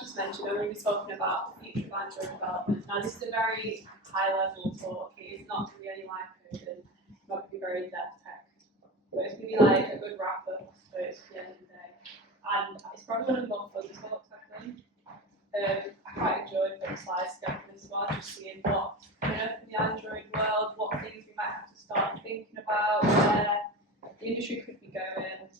just mentioned, I'm going to be talking about the future of Android development. Now, this is a very high-level talk. It is not going to be any live code and not going to be very in-depth tech. But it's going to be like a good wrap-up, so it's the end of the day. And it's probably one of the more fun talks, I think. I quite enjoyed putting slides together for this one, just seeing what in the Android world, what things we might have to start thinking about, where the industry could be going.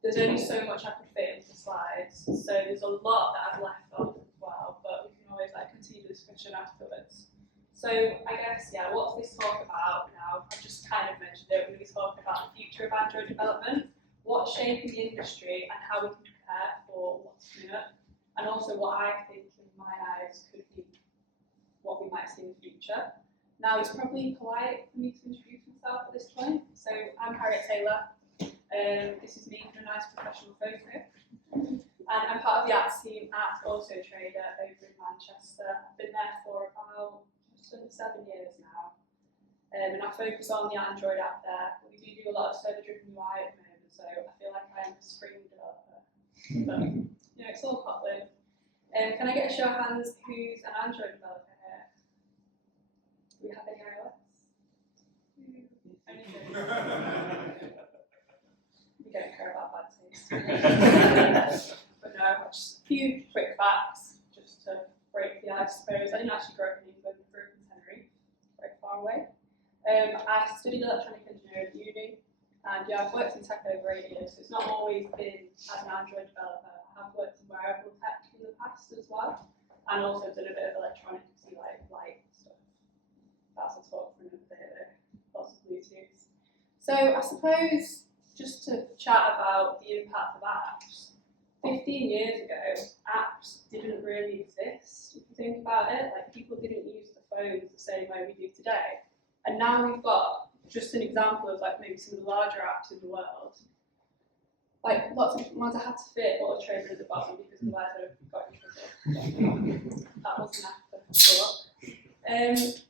There's only so much I could fit into slides, so there's a lot that I've left off as well, but we can always continue the discussion afterwards. So I guess, yeah, what's this talk about now? I've just kind of mentioned it. We're going to be talking about the future of Android development, what's shaping the industry and how we can prepare for what's coming up, and also what I think in my eyes could be what we might see in the future. Now, it's probably polite for me to introduce myself at this point. So I'm Harriet Taylor. This is me in a nice professional photo. And I'm part of the apps team at Auto Trader over in Manchester. I've been there for about just under 7 years now. And I focus on the Android app there. But we do a lot of server-driven UI at the moment, so I feel like I am a spring developer. But, it's all Kotlin. Can I get a show of hands who's an Android developer here? Do we have any iOS? We don't care about bad taste. But no, just a few quick facts, just to break the ice, I suppose. I didn't actually grow up in England, I grew up in Tenerife, very far away. I studied electronic engineering at uni, and yeah, I've worked in tech over 8 years, so it's not always been as an Android developer. I have worked in wearable tech in the past as well, and also done a bit of electronics, like light stuff. That's a talk for another day though, lots of Bluetooth. So I suppose, just to chat about the impact of apps, 15 years ago, apps didn't really exist, if you think about it. People didn't use the phones the same way we do today. And now we've got just an example of maybe some of the larger apps in the world. Lots of ones I had to fit Auto Trader at the bottom because otherwise I would have got in trouble. That was an afterthought.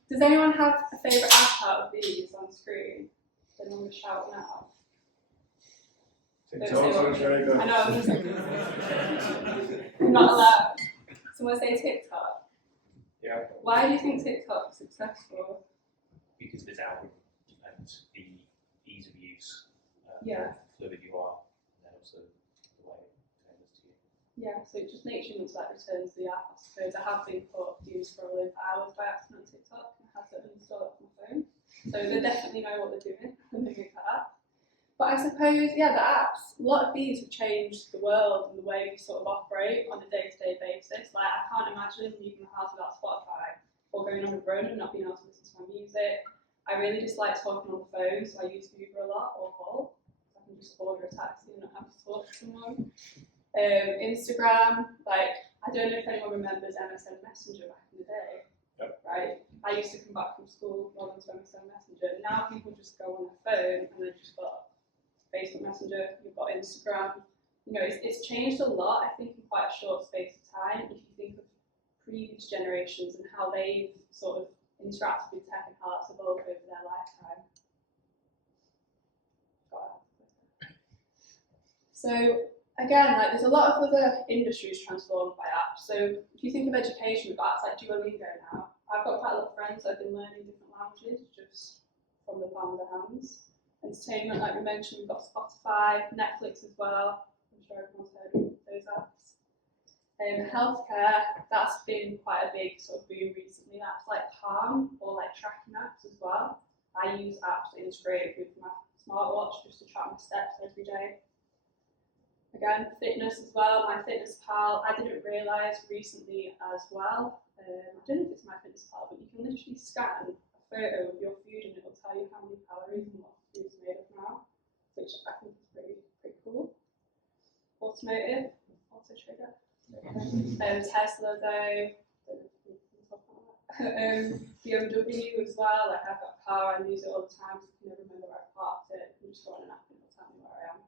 Does anyone have a favourite app out of these on screen? Anyone want to shout now? I know, I'm not allowed. Someone say TikTok? Yeah. Why do you think TikTok is successful? Because of its algorithm and the ease of use, fluid UI, and then also the way it tailors to you. Yeah, so it just makes you want to return to the app, I suppose. I have been caught doing scrolling for hours by accident on TikTok and I had to uninstall it from my phone. So they definitely know what they're doing when they make that app. But I suppose, the apps, a lot of these have changed the world and the way we sort of operate on a day-to-day basis. I can't imagine leaving the house without Spotify or going on the road and not being able to listen to my music. I really dislike talking on the phone, so I use Uber a lot or Bolt. I can just order a taxi and not have to talk to someone. Instagram, I don't know if anyone remembers MSN Messenger back in the day. Yep. Right? I used to come back from school, log on to MSN Messenger. Now people just go on their phone and they've just got Facebook Messenger, you've got Instagram. It's changed a lot, I think, in quite a short space of time. If you think of previous generations and how they've sort of interacted with tech and how it's evolved over their lifetime. So again, there's a lot of other industries transformed by apps. So if you think of education with apps like Duolingo now, I've got quite a lot of friends that have been learning different languages just from the palm of their hands. Entertainment, like we mentioned, we've got Spotify, Netflix as well. I'm sure everyone's heard of those apps. Healthcare, that's been quite a big sort of boom recently. Apps like Palm or tracking apps as well. I use apps that integrate with my smartwatch just to track my steps every day. Again, fitness as well. MyFitnessPal, I didn't realise recently as well. I don't know if it's MyFitnessPal, but you can literally scan a photo of your food and it will tell you how many calories and what food's made of now, which I think is pretty cool. Automotive, Auto Trader. Tesla though, BMW as well. I've got a car, I use it all the time, so I can never remember where I parked it. I can just go on an app and it'll tell me where I am.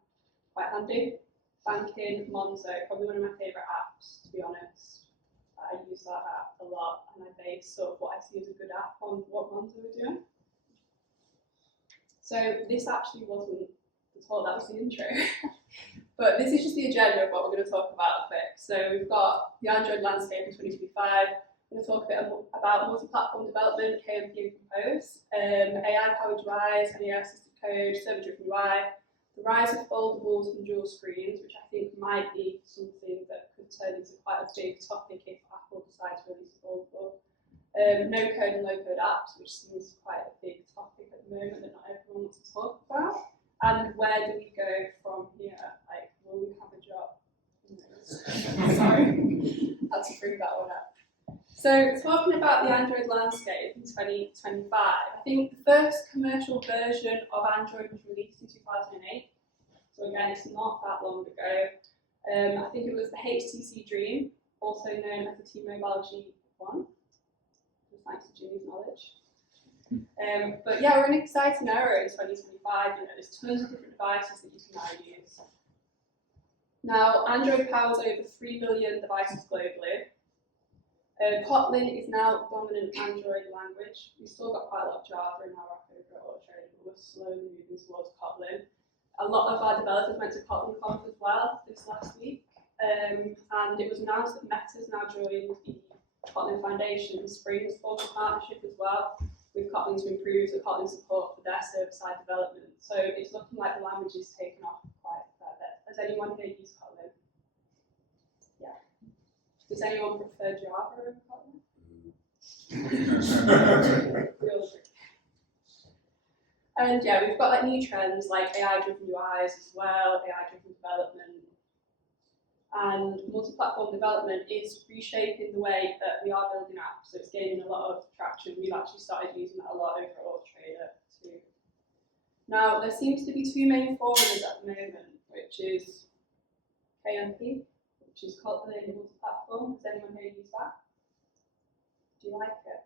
Quite handy. Banking, Monzo, probably one of my favourite apps, to be honest. I use that app a lot and I base sort of what I see as a good app on what Monzo are doing. So this actually wasn't the talk, that was the intro. But this is just the agenda of what we're going to talk about quick. So we've got the Android landscape in 2025. We're going to talk a bit about multi-platform development, KMP and Compose, AI-powered UIs, and AI-assisted code, server-driven UI, the rise of foldables and dual screens, which I think might be something that could turn into quite a big topic if Apple decides to release a foldable. No-code and low-code apps, which seems quite a big topic at the moment that not everyone wants to talk about. And where do we go from here? Like, will we have a job? Sorry, had to bring that one up. So, talking about the Android landscape in 2025, I think the first commercial version of Android was released in 2008. So again, it's not that long ago. I think it was the HTC Dream, also known as the T-Mobile G1. Thanks to Jimmy's knowledge. But yeah, we're in an exciting era in 2025. There's tons of different devices that you can now use. Now, Android powers over 3 billion devices globally. Kotlin is now the dominant Android language. We've still got quite a lot of Java in our overall trade, but we're slowly moving towards Kotlin. A lot of our developers went to Kotlin Conf as well this last week, and it was announced that Meta's now joined the Kotlin Foundation Spring formed a partnership as well with Kotlin to improve the Kotlin support for their server-side development. So it's looking like the language is taken off quite a fair bit. Has anyone here used Kotlin? Yeah. Does anyone prefer Java over Kotlin? Real trick. And yeah, we've got like new trends like AI-driven UIs as well, AI-driven development. And multi-platform development is reshaping the way that we are building apps. So it's gaining a lot of traction. We've actually started using that a lot over at AutoTrader too. Now, there seems to be two main formulas at the moment, which is KMP, which is Kotlin and multi-platform. Has anyone here used that? Do you like it?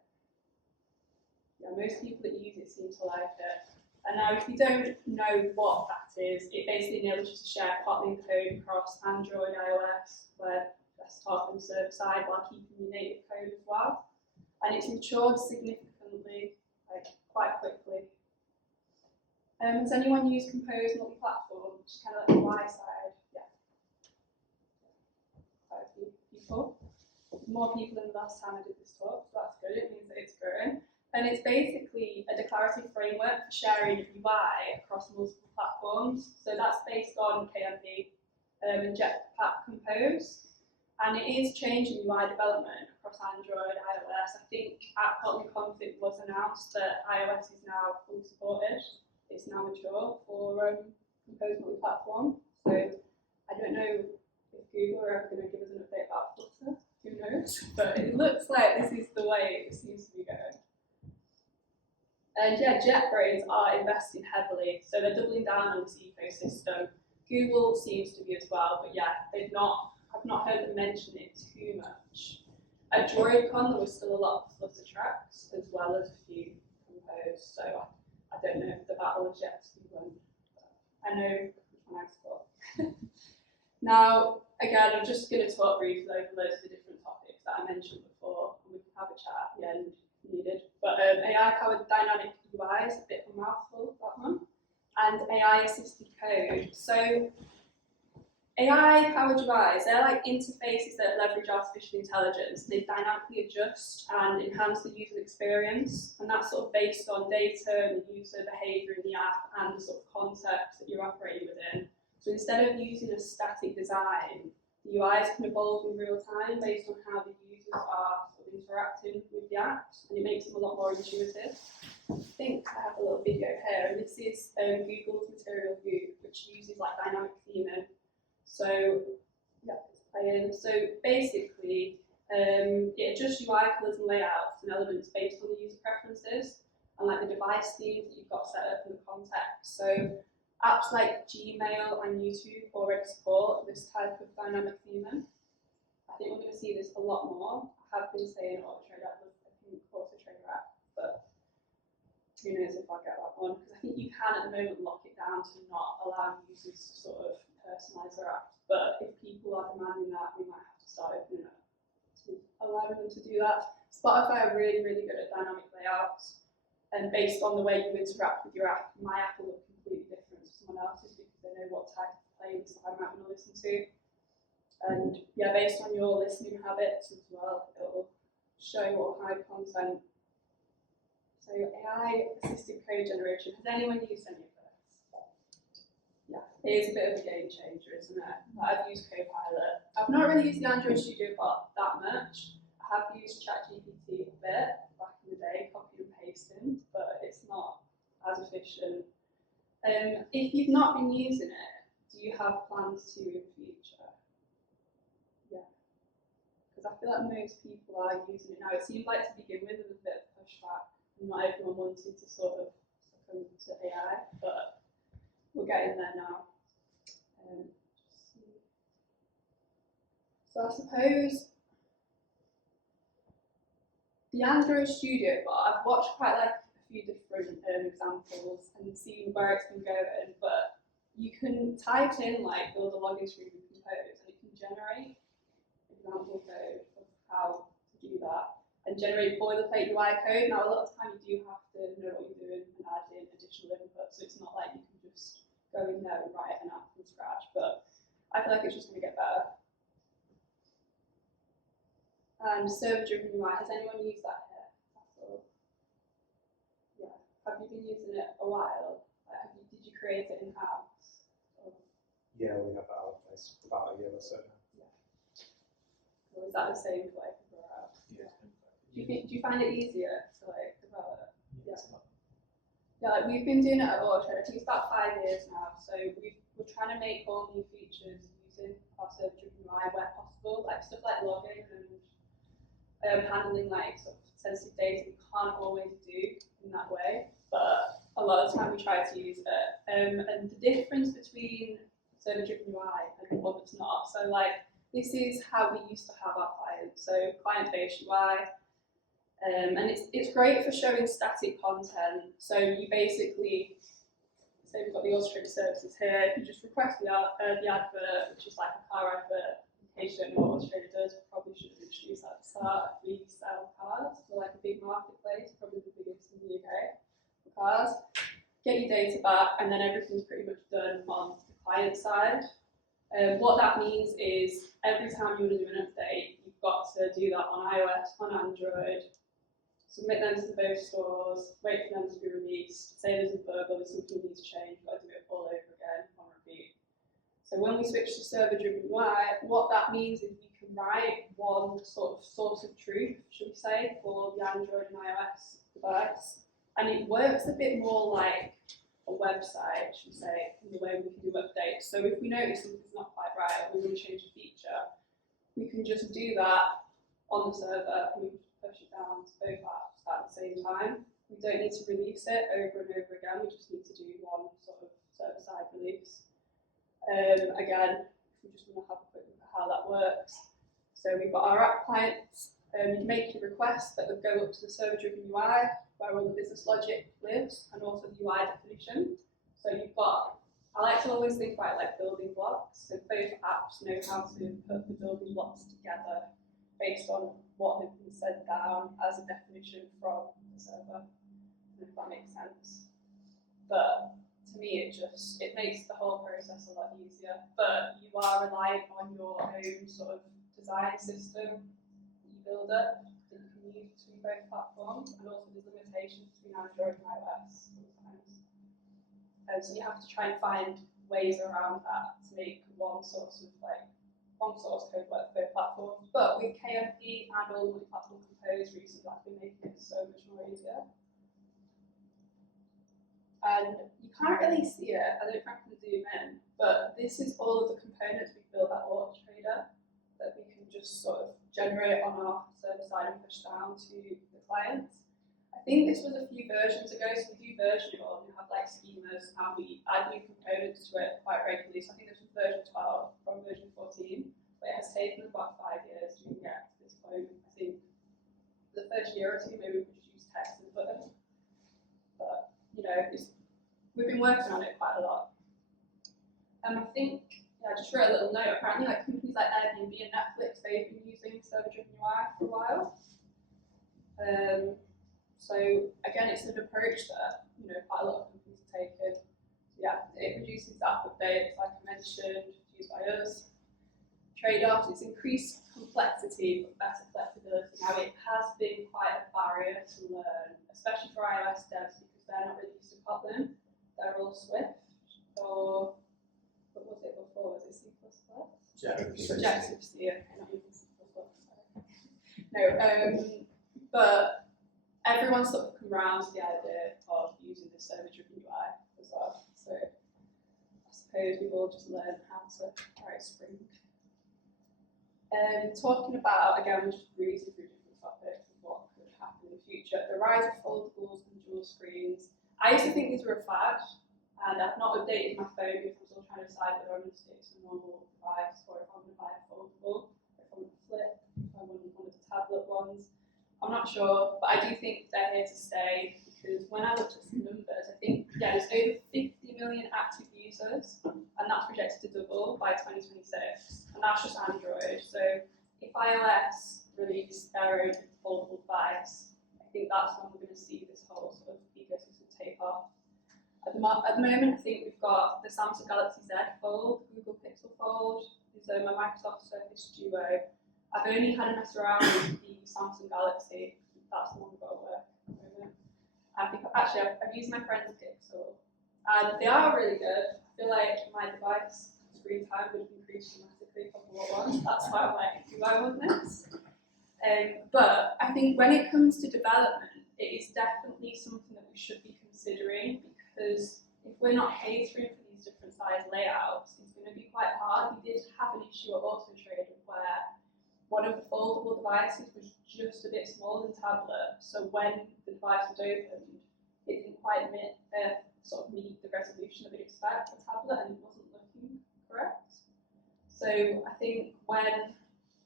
Yeah, most people that use it seem to like it. And now, if you don't know what that is, it basically enables you to share Kotlin code across Android, iOS, web, desktop, and server side while keeping your native code as well. And it's matured significantly, like quite quickly. Has anyone used Compose Multiplatform, which is kind of like the Y side? Yeah. Quite a few people. More people than the last time I did this talk, so that's good. It means that it's growing. And it's basically a declarative framework for sharing UI across multiple platforms. So that's based on KMP and Jetpack Compose. And it is changing UI development across Android, iOS. I think at Kotlin Conf it was announced that iOS is now fully supported. It's now mature for Compose Multiplatform. So I don't know if Google are ever going to give us an update about Flutter. Who knows? But it looks like this is the way it seems to be going. And yeah, JetBrains are investing heavily, so they're doubling down on this ecosystem. Google seems to be as well, but yeah, I've not heard them mention it too much. At DroidCon, there was still a lot of Flutter tracks, as well as a few Compose, so I don't know if the battle is yet to be won. I know which one I support. Now, again, I'm just going to talk briefly over loads of the different topics that I mentioned before, and we can have a chat at the end. Needed, but AI-powered dynamic UIs, a bit of a mouthful, that one, and AI-assisted code. So AI-powered UIs, they're like interfaces that leverage artificial intelligence. They dynamically adjust and enhance the user experience, and that's sort of based on data and user behavior in the app and the sort of context that you're operating within. So instead of using a static design, the UIs can evolve in real time based on how the users are sort of interacting with the apps, and it makes them a lot more intuitive. I think I have a little video here, and this is Google's Material View, which uses like dynamic theming. So, yeah, let's play in. So basically, it adjusts UI colours and layouts and elements based on the user preferences and like the device themes that you've got set up in the context. So apps like Gmail and YouTube already support this type of dynamic theming. I think we're going to see this a lot more. I have been saying AutoTrader, I think AutoTrader app, but who knows if I'll get that one, because I think you can at the moment lock it down to not allow users to sort of personalise their apps. But if people are demanding that, we might have to start opening up to allowing them to do that. Spotify are really, really good at dynamic layouts, and based on the way you interact with your app, my app will look completely different to someone else's because they know what type of playlist I might want to listen to. And yeah, based on your listening habits as well, it'll show what high content. So AI assisted code generation. Has anyone used any of this? Yeah, it is a bit of a game changer, isn't it? I've used Copilot. I've not really used the Android Studio bot that much. I have used ChatGPT a bit back in the day, copy and pasting, but it's not as efficient. If you've not been using it, do you have plans to in the future? Yeah, because I feel like most people are using it now. It seemed like to begin with there was a bit of pushback, and not everyone wanted to sort of succumb to AI, but we're getting there now. So I suppose the Android Studio bot, I've watched quite like a few different examples and seen where it's been going, but you can type in like build a login screen with Compose and it can generate example code of how to do that and generate boilerplate UI code. Now a lot of the time you do have to know what you're doing and add in additional input, so it's not like you can just go in there and write an app from scratch, but I feel like it's just going to get better. And server-driven UI, has anyone used that here? That's all. Yeah. Have you been using it a while? Did you create it in-house? Yeah, we have that out for about a year or so now. Yeah. Or is that the same for like everywhere else? Yeah. Do you find it easier to like develop? Yeah. Yeah, like we've been doing it at Autotrade. I think it's about 5 years now. So we're trying to make all new features using our server-driven UI where possible, like stuff like logging and handling like sort of sensitive data we can't always do in that way, but a lot of the time we try to use it. And the difference between server-driven UI and one that's not, so like this is how we used to have our clients, so client-based UI, and it's great for showing static content. So you basically, say we've got the illustrated services here, you just request the advert, which is like a car advert. In case you don't know what Australia does, probably should have introduced that at the start. We sell cars. We're like a big marketplace, probably the biggest in the UK for cars. Get your data back, and then everything's pretty much done on the client side. What that means is every time you want to do an update, you've got to do that on iOS, on Android, submit them to both stores, wait for them to be released, say there's a bug or there's something you need to change, you've got to do it all over again on repeat. So when we switch to server-driven UI, what that means is we can write one sort of source of truth, should we say, for the Android and iOS device. And it works a bit more like a website, should we say, in the way we can do updates. So if we notice something's not quite right or we want to change a feature, we can just do that on the server and we can just push it down to both apps at the same time. We don't need to release it over and over again, we just need to do one sort of server-side release. Again, if we just want to have a quick look at how that works. So we've got our app clients, you can make your requests that would go up to the server-driven UI, where all the business logic lives, and also the UI definition. So you've got, I like to always think about it like building blocks. So both apps know how to put the building blocks together based on what has been sent down as a definition from the server, if that makes sense. But to me, it makes the whole process a lot easier, but you are relying on your own sort of design system you build up that you can use between both platforms, and also there's limitations between Android and iOS sometimes. So you have to try and find ways around that to make one source code work for both platforms. But with KMP and all the multi-platform Compose recently, that's been making it so much more easier. And you can't really see it, I don't think I can zoom in, but this is all of the components we built at Autotrader that we can just sort of generate on our server side and push down to the clients. I think this was a few versions ago, so we do version it all, and we have like schemas and we add new components to it quite regularly. So I think this was version 12 from version 14, but it has taken about 5 years to get to this point. I think the first year or two, maybe we could just use text and button, but you know, we've been working on it quite a lot. I think, yeah, I just wrote a little note. Apparently, like companies like Airbnb and Netflix, they've been using server-driven UI for a while. So again, it's an approach that quite a lot of companies are taking. yeah, it reduces app updates, like I mentioned, used by us. Trade-offs, it's increased complexity but better flexibility. Now it has been quite a barrier to learn, especially for iOS devs because they're not really used to Kotlin. They're all Swift or what was it before? Was it C++? Objective-C, okay, not even C++. No, but everyone's sort of come around to the idea of using the service-driven UI as well. So I suppose we've all just learned how to write Spring. Talking about, again, we're just breezing through different topics of what could happen in the future. The rise of foldables and dual screens. I used to think these were a fad, and I've not updated my phone because I'm still trying to decide whether I'm going to stick to a normal device or if I'm going to buy a foldable, if I'm going to flip, if I want one of the tablet ones. I'm not sure, but I do think they're here to stay because when I looked at some numbers, I think, yeah, there's over 50 million active users, and that's projected to double by 2026, and that's just Android. So if iOS release their own foldable device, I think that's when we're going to see this whole sort of ecosystem take off. At the moment, I think we've got the Samsung Galaxy Z Fold, Google Pixel Fold, there's my Microsoft Surface Duo. I've only had a mess around with the Samsung Galaxy, that's the one we've got at work at the moment. I think I've used my friend's Pixel, and they are really good. I feel like my device screen time would increase dramatically if I bought one. That's why I'm like, do I want this? But I think when it comes to development, it is definitely something that we should be considering because if we're not catering for these different size layouts, it's going to be quite hard. We did have an issue at AutoTrade where one of the foldable devices was just a bit smaller than tablet, so when the device was opened, it didn't quite meet the resolution that we'd expect for tablet, and it wasn't looking correct. So I think when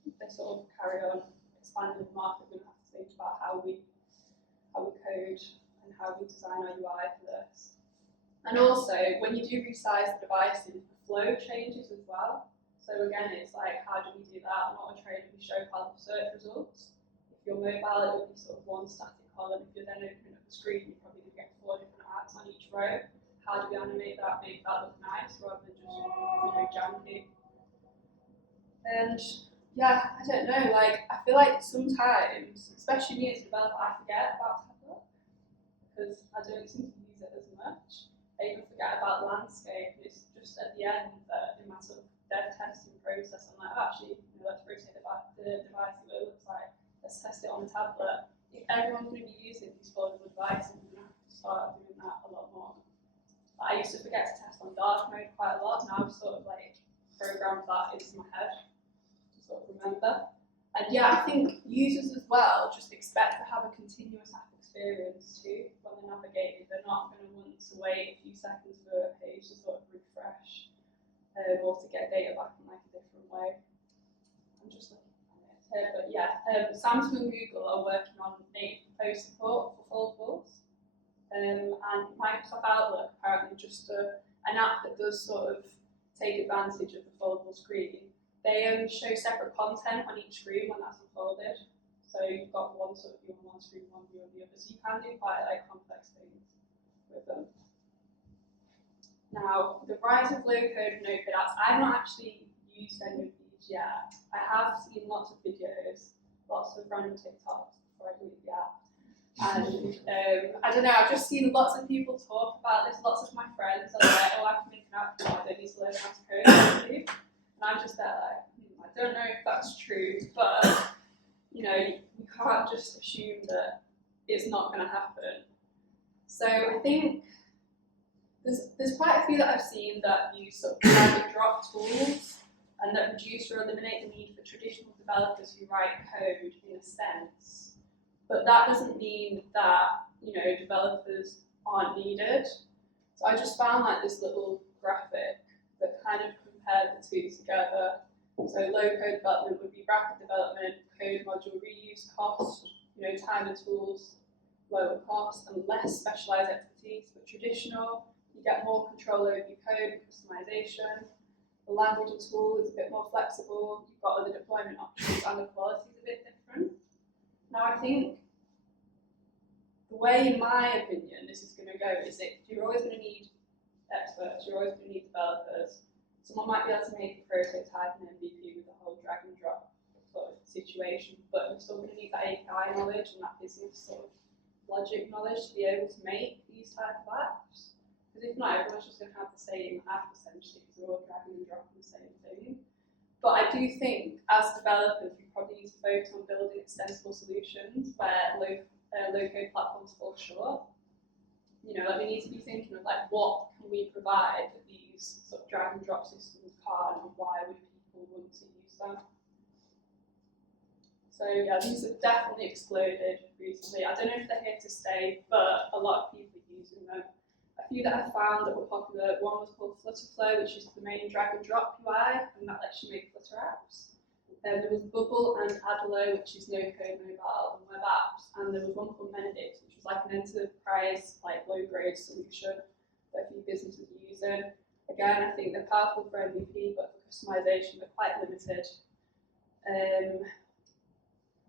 they sort of carry on expanding the market, we're going to have to think about how we code and how we design our UI for this. And also, when you do resize the devices, the flow changes as well. So again, it's like, how do we do that? On AutoTrade, we show column search results. If you're mobile, it would be sort of one static column. If you're then opening up the screen, you're probably going to get 4 different ads on each row. How do we animate that, make that look nice, rather than just, janky? And yeah, I don't know, like, I feel like sometimes, especially me as a developer, I forget about tablet, because I don't seem to use it as much. I even forget about landscape. It's just at the end that in my sort of dev testing process, I'm like, actually, let's rotate the device, see what it looks like. Let's test it on the tablet. If everyone's going to be using these foldable devices, we're going to have to start doing that a lot more. I used to forget to test on dark mode quite a lot. Now I've sort of like programmed that into my head to sort of remember. And yeah, I think users as well just expect to have a continuous app experience too when they're navigating. They're not going to want to wait a few seconds for a page to sort of refresh. Or to get data back in like a different way. I'm just looking at it here, but yeah, Samsung and Google are working on native compose support for foldables, and Microsoft Outlook apparently just an app that does sort of take advantage of the foldable screen. They show separate content on each screen when that's unfolded, so you've got one sort of view on one screen, one view on the other, so you can do quite like complex things with them. Now, the rise of low-code no-code apps, I've not actually used any of these yet. I have seen lots of videos, lots of random TikToks before I delete the app. And I don't know, I've just seen lots of people talk about this. Lots of my friends are like, oh, I can make an app now, I don't need to learn how to code. And I'm just there like, I don't know if that's true, but you can't just assume that it's not going to happen. So I think there's quite a few that I've seen that use sort of drag and drop tools and that reduce or eliminate the need for traditional developers who write code in a sense. But that doesn't mean that developers aren't needed. So I just found like this little graphic that kind of compared the two together. So low code development would be rapid development, code module reuse cost, time and tools, lower cost and less specialized expertise. But traditional, you get more control over your code, customization. The language and tool is a bit more flexible. You've got other deployment options and the quality is a bit different. Now I think the way, in my opinion, this is going to go is that you're always going to need first. You're always going to need developers. Someone might be able to make a prototype and MVP with the whole drag and drop sort of situation, but you're still going to need that API knowledge and that business sort of logic knowledge to be able to make these type of apps. Because if not, everyone's just going to have the same app essentially, because they're all dragging and dropping the same thing. But I do think, as developers, we probably need to focus on building extensible solutions where low-code platforms fall short. You know, like we need to be thinking of like what can we provide that these sort of drag and drop systems can't, and why would people want to use them? So yeah, these have definitely exploded recently. I don't know if they're here to stay, but a lot of people are using them. A few that I found that were popular, one was called Flutterflow, which is the main drag and drop UI, and that lets you make Flutter apps. There was Bubble and Adelo, which is no-code mobile and web apps, and there was one called Mendix, which was like an enterprise, like low-grade solution that a few businesses are using. Again, I think they're powerful for MVP, but for customization, they're quite limited.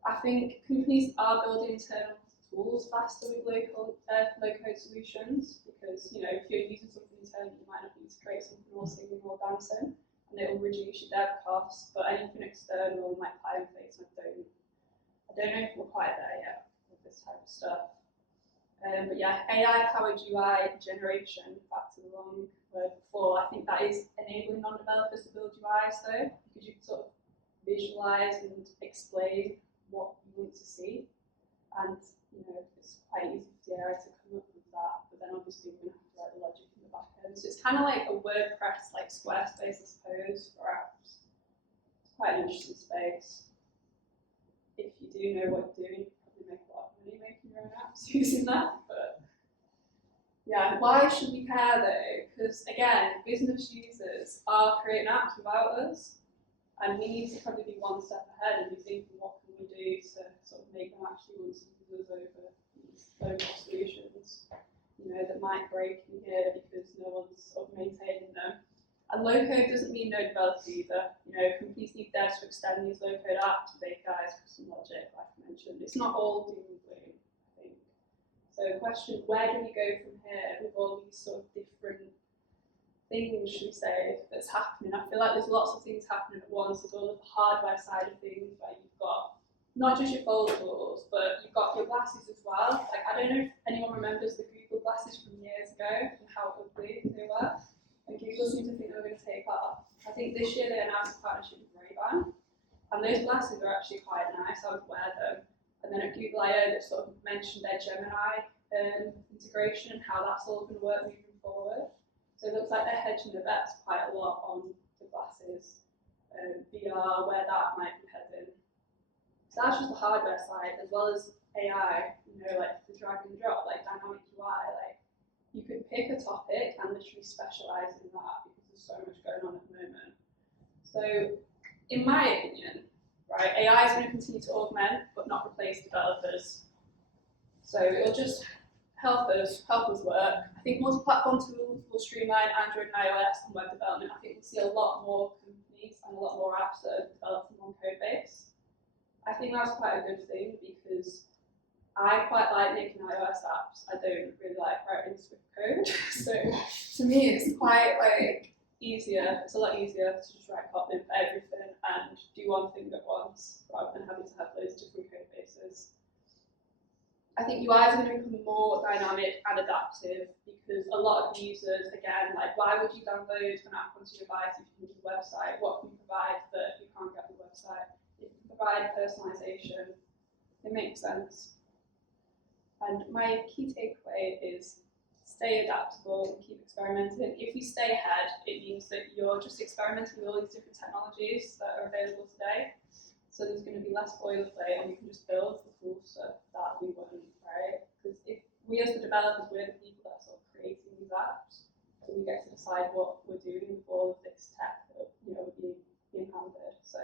I think companies are building internal tools faster with low-code solutions, because you know if you're using something internal, you might not need to create something more singing or dancing, and it will reduce your dev costs. But anything external like Pie and Face, I don't know if we're quite there yet with this type of stuff. But yeah, AI-powered UI generation, back to the long word before, I think that is enabling non-developers to build UIs though, because you can sort of visualize and explain what you want to see, and you know it's quite easy for the AI to come up with that. But then obviously we're going to have to write the logic in the back end. So it's kind of like a WordPress, like Squarespace, I suppose, for apps. It's quite an interesting space. If you do know what you're doing, you probably make a lot of money making your own apps using that. But yeah, why should we care though? Because again, business users are creating apps without us, and we need to probably be one step ahead and be thinking, what can we do to sort of make them actually want to use us over these local solutions, you know, that might break in here because no one's sort of maintaining them. And low code doesn't mean no developers either. You know, companies need devs to extend these low code apps with APIs, custom logic, like I mentioned. It's not all doom and gloom, I think. So the question, where do we go from here with all these sort of different things, should we say, that's happening? I feel like there's lots of things happening at once. There's all the hardware side of things where you've got not just your foldables, but you've got your glasses as well. Like I don't know if anyone remembers the Google glasses from years ago and how ugly they were. And Google seemed to think they were going to take off. I think this year they announced a partnership with Ray-Ban, and those glasses are actually quite nice. I would wear them. And then at Google I/O, they sort of mentioned their Gemini integration and how that's all going to work moving forward. So it looks like they're hedging their bets quite a lot on the glasses, VR, where that might be heading. So that's just the hardware side, as well as AI, you know, like the drag and drop, like dynamic UI, like you could pick a topic and literally specialise in that because there's so much going on at the moment. So in my opinion, right, AI is going to continue to augment but not replace developers. So it'll just help us work. I think multi-platform tools will streamline Android and iOS and web development. I think we'll see a lot more companies and a lot more apps that are developed in one code base. I think that's quite a good thing because I quite like making iOS apps. I don't really like writing Swift code. So to me it's quite like easier, it's a lot easier to just write Kotlin for everything and do one thing at once rather than having to have those different code bases. I think UIs are going to become more dynamic and adaptive because a lot of users, again, like why would you download an app onto your device if you can use the website? What can you provide that you can't get the website? If you provide personalization, it makes sense. And my key takeaway is stay adaptable and keep experimenting. If you stay ahead, it means that you're just experimenting with all these different technologies that are available today. So there's going to be less boilerplate and we can just build the cool stuff that we want, right? Because if we as the developers, we're the people that are sort of creating these apps, so we get to decide what we're doing with all of this tech that, you know, we're being handed. So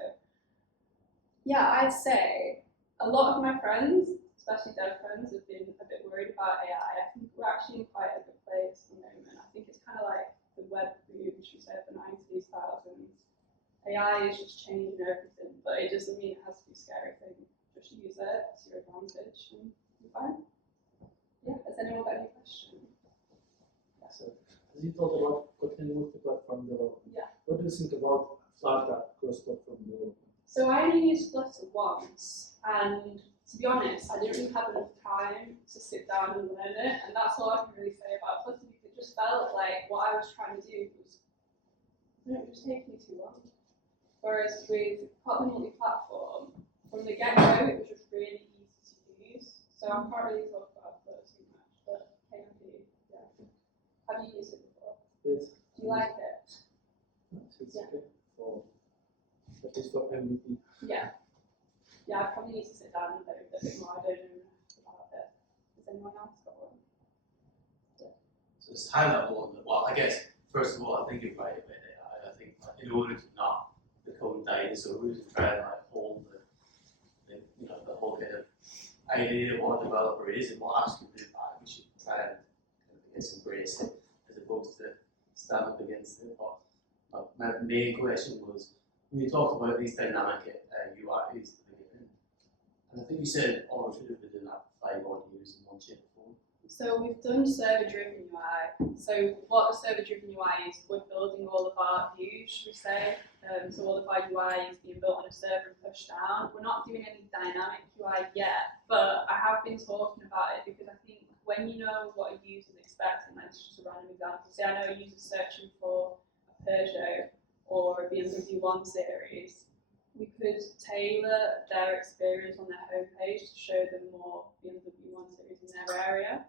yeah, I'd say a lot of my friends, especially dev friends, have been a bit worried about AI. I think we're actually in quite a good place at the moment. I think it's kind of like the web boom, should we say, of the 90s, thousands. AI is just changing everything, but it doesn't mean it has to be a scary thing. Just use it to your advantage and you're fine. Yeah, has anyone got any questions? So as you talked about Kotlin multi-platform development, Yeah. what do you think about flat cross-platform development? So I only used Flutter once, and to be honest, I didn't really have enough time to sit down and learn it, and that's all I can really say about Flutter, because it just felt like what I was trying to do was, it was taking me too long. Whereas with Kotlin multi-platform, from the get-go, it was just really easy to use. So I can't really talk about Flutter too much, but KMP, yeah. Have you used it before? Yes. Do you like it? It's Yeah. okay for, at least for MVP. Yeah. Yeah, I probably need to sit down and learn a bit more. I don't know enough about it. Has anyone else got one? So it's high level. Well, I guess first of all, I think you're right about AI. I think in order to not become dinosaurs and try and like hold the you know, the whole kind of idea of what a developer is and what actually do that, we should try and kind of, I guess, embrace it as opposed to stand up against it. But my main question was, when you talk about these dynamic UIs at the beginning, and I think you said, oh, we should have been doing that for 5 odd years in one shape or form. So we've done server-driven UI. So what a server-driven UI is, we're building all of our views, should we say. So all of our UI is being built on a server and pushed down. We're not doing any dynamic UI yet, but I have been talking about it because I think when you know what a user is expecting, like it's just a random example. Say I know a user searching for a Peugeot or a BMW 1 Series, we could tailor their experience on their homepage to show them more BMW 1 Series in their area.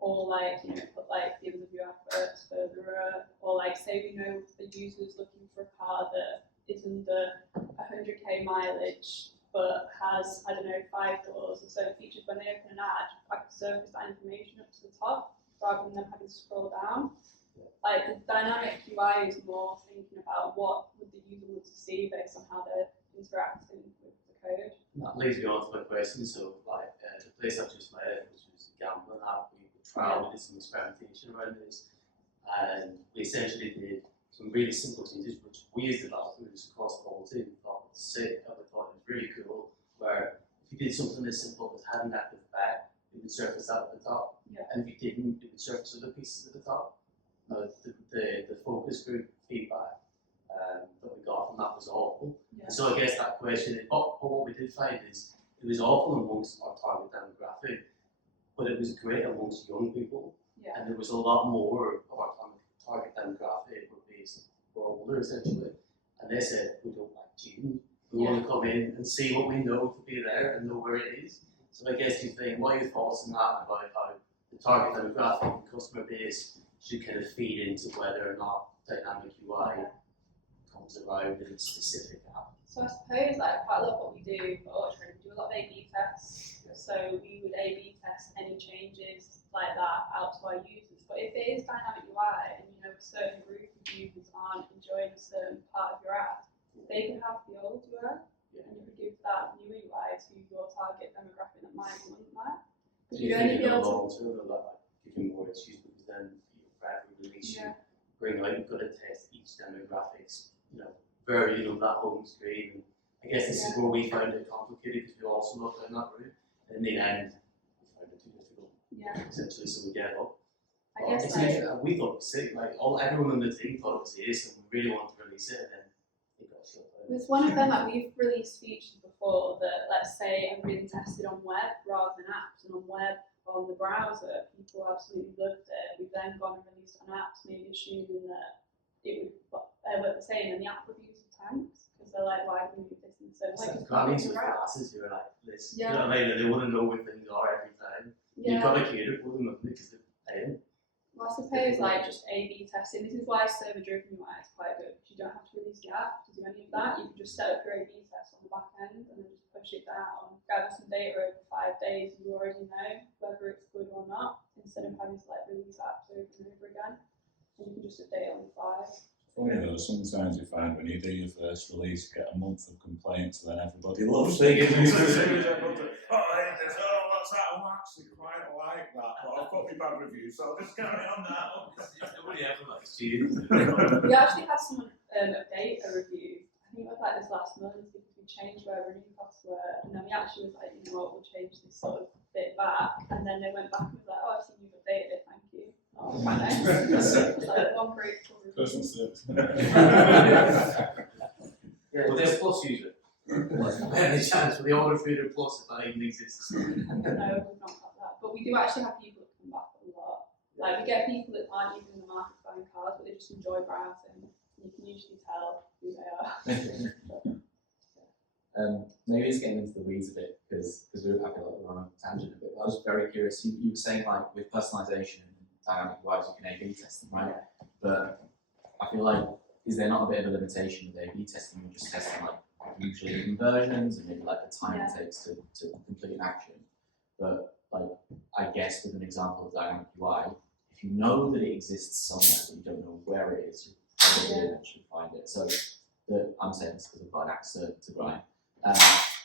Or like, you know, put like BMW adverts further up, or like say we know the user is looking for a car that is under 100k mileage but has, I don't know, 5 doors or certain features. When they open an ad, I could surface that information up to the top rather than them having to scroll down. Like the dynamic UI is more thinking about what would the user want to see based on how they're interacting with the code. That leads me on to my question. So, like the place I've just left, which was a gambling app, we did some experimentation around this, and we essentially did some really simple changes, which we as developers across the whole team thought was sick, and we thought it was really cool, where if you did something as simple as having that at the back, it would surface that at the top, and if you didn't, it would surface other pieces at the top. The focus group feedback that we got from that was awful. And so I guess that question is, what we did find is it was awful amongst our target demographic, but it was great amongst young people, and there was a lot more of our target demographic were based for older essentially, and they said we don't like cheating, we want to come in and see what we know to be there and know where it is. So I guess you think, what are your thoughts on that about how the target demographic and customer base should kind of feed into whether or not dynamic UI comes around in a specific app? So I suppose like quite a lot of what we do for Autotrader, we do a lot of A/B tests. So we would A/B test any changes like that out to our users. But if it is dynamic UI and you know a certain group of users aren't enjoying a certain part of your app, they can have the old UI and you could give that new UI to your target demographic that might want that. Do you think in the long term of that, giving more issues, because then for every release you bring out, you've got to test each demographics, you know, version of that home screen. And I guess this is where we found it complicated because we also looked down that route. And in the end, we found it too difficult. Essentially, so we gave up. I guess we thought it was sick. Like everyone on the team thought it was ace, and we really wanted to release it, and then it got shut down. With one of them, like we've released features before that, let's say, have been tested on web rather than apps, and on web, on the browser, people absolutely loved it. We've then gone and released on apps, maybe assuming that it would work the same, and the app reviews are tanks because they're like, why do you do this? And so, like, it's classes, you're like this. You know what I mean? They want to know where things are every time. You've got to cater for them because they're paying. Well, I suppose like just A/B testing. This is why server-driven UI is quite good. You don't have to release the app to do any of that. You can just set up your A/B test on the back end and then just push it down, gather some data over 5 days, and you already know whether it's good or not, instead of having to like release apps over and over again. And you can just update it on the fly. Funny though, sometimes you find when you do your first release, you get a month of complaints, and then everybody loves it. What's that? I'm actually quite like that, but I've got my bad reviews, so I'll just carry on now. Nobody ever likes cheating. We actually had someone update a review. I think it was like this last month because we changed where running costs were, and then we actually was like, you know what, we'll change this sort of bit back, and then they went back and was like, oh, I've seen you've updated it, thank you. quite nice. It's like one great tool. Personal service. Yeah, well, they're plus user. What's the any chance for the order feeder plus if that even exists? No, we've not got that. But we do actually have people that come back a lot. Like, we get people that aren't even in the market buying cars, but they just enjoy browsing. You can usually tell who they are. Maybe it's getting into the weeds a bit because I feel like we're on a tangent a bit. But I was very curious. You were saying like with personalization and dynamic UIs, you can A/B test them, right? But I feel like is there not a bit of a limitation with A/B testing? You're just testing like usually conversions and maybe like the time it takes to complete an action. But like I guess with an example of dynamic UI, if you know that it exists somewhere but you don't know where it is, you probably eventually find it. So I'm saying this because I've got an axe to grind.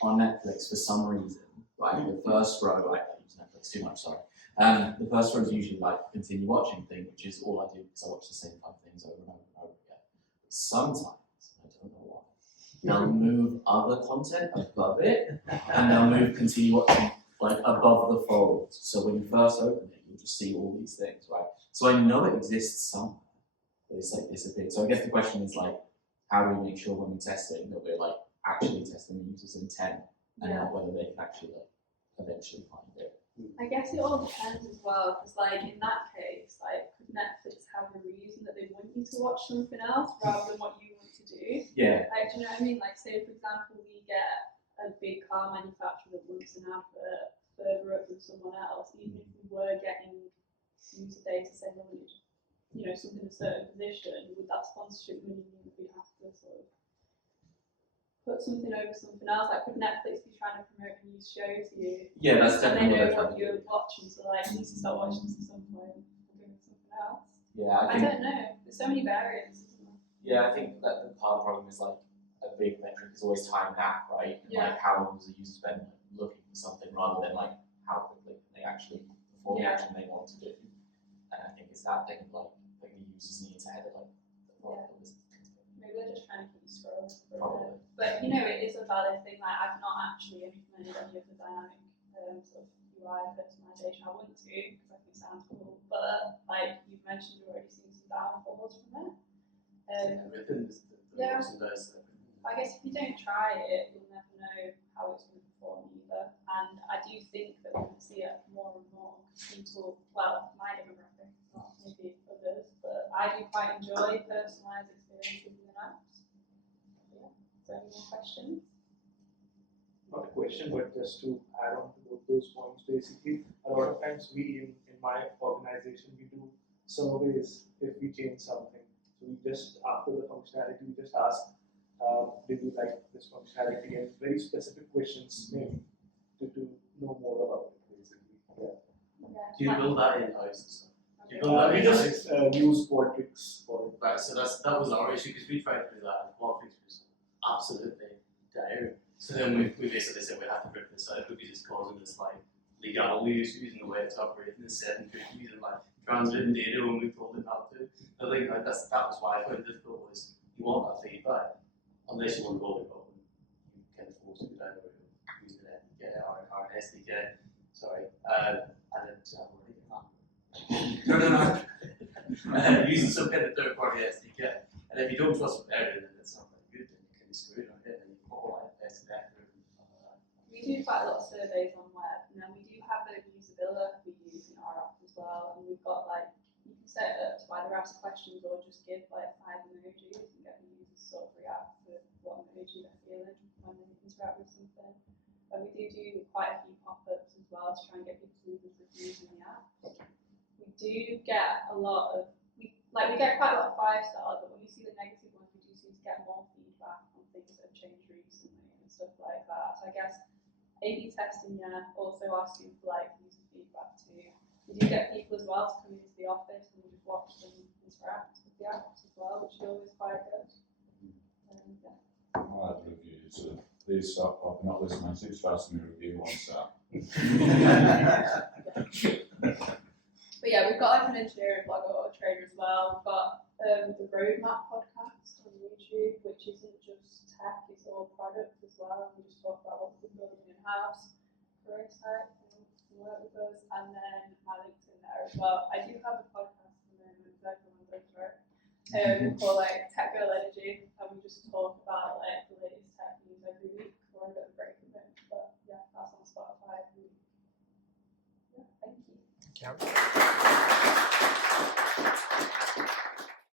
On Netflix, for some reason, right, the first row, I don't use Netflix too much, sorry. The first row is usually like continue watching thing, which is all I do because I watch the same 5 things over and over and over again. But sometimes, I don't know why, they'll move other content above it, and they'll move continue watching like above the fold. So when you first open it, you'll just see all these things, right? So I know it exists somewhere, but it's like disappeared. So I guess the question is like, how do we make sure when we're testing that we're like actually testing the user's intent and not whether they can actually like eventually find it? I guess it all depends as well, because like in that case, like could Netflix have a reason that they want you to watch something else rather than what you want to do? Yeah. Like, do you know what I mean? Like, say for example, we get a big car manufacturer that wants an advert further up than someone else, even if we were getting user data saying they wanted, you know, something in a certain position, would that sponsorship money mean that we'd have to sort of put something over something else? Like, could Netflix be trying to promote a new show to you? Yeah, that's and they definitely know what what you're watching, so like, you need to start watching this at some point and doing something else. Yeah, I don't know. There's so many variants. Yeah, I think that the part of the problem is like a big metric is always time back, right? And like how long does the user spend looking for something rather than like how quickly can they actually perform the action they want to do. And I think it's that thing of like the user's needs ahead of like the product. Maybe they're just trying to keep you scrolling for a Probably. bit. But you know, it is a valid thing. Like, I've not actually implemented any of the dynamic sort of UI personalization. I want to because I think it sounds cool. But like you've mentioned, you've already seen some downfalls from it. Everything is I guess if you don't try it, you'll never know how it's going to perform either. And I do think that we're going to see it more and more. People, well, my demographic, not maybe others, but I do quite enjoy personalised experiences in apps. Yeah. So, any more questions? Not a question, but just to add on to both those points, basically, a lot of times we in my organization, we do surveys if we change something. So we just, after the functionality, we just ask, did you like this functionality, and very specific questions maybe to know more about it, basically. Do you build that in-house? Do you build that We in-house? just use Qualtrics for it. Right, so that was our issue because we tried to do that and Qualtrics was absolutely dire. So then we basically said we have to rip this out because it's causing us like legality issues in the way it's operating in 7 countries and like transmitting data when we told it not to. I think like that was why I found it difficult was you want that feedback unless you want to build a Kotlin. You can force it down the road using an SDK or an SDK. Sorry. And then using some kind of third-party SDK. And if you don't trust what they're doing, then it's not very good. Then you can be screwed on it, and you put all that SDK. We do quite a lot of surveys on web, and then we do have the usability we use in our app as well. And we've got like, you can set it up to either ask questions or just give like 5 emojis and get the users to sort of react to what emoji they're feeling when they interact with something. And we do quite a few pop-ups as well to try and get people to leave reviews in the app. We do get a lot of, we get quite a lot of 5-stars, but when we see the negative ones, we do seem to get more feedback on things that have changed recently and stuff like that. So I guess A/B testing, also asking for like user feedback too. We do get people as well to come into the office and just watch them interact with the apps as well, which is always quite good. I'll add reviews. So please stop popping up this message. That's me review one star. But yeah, we've got like an engineering blog or a trader as well. We've got the Roadmap podcast on YouTube, which isn't just tech, it's all product as well. We just talk about what we're building in-house, career site, and work with us, and then my LinkedIn there as well. I do have a podcast sorry, called like Tech Girl Energy, and we just talk about like the latest tech news every week. We're on a bit of a break from it, but yeah, that's on Spotify every week. Yeah, thank you. Thank you.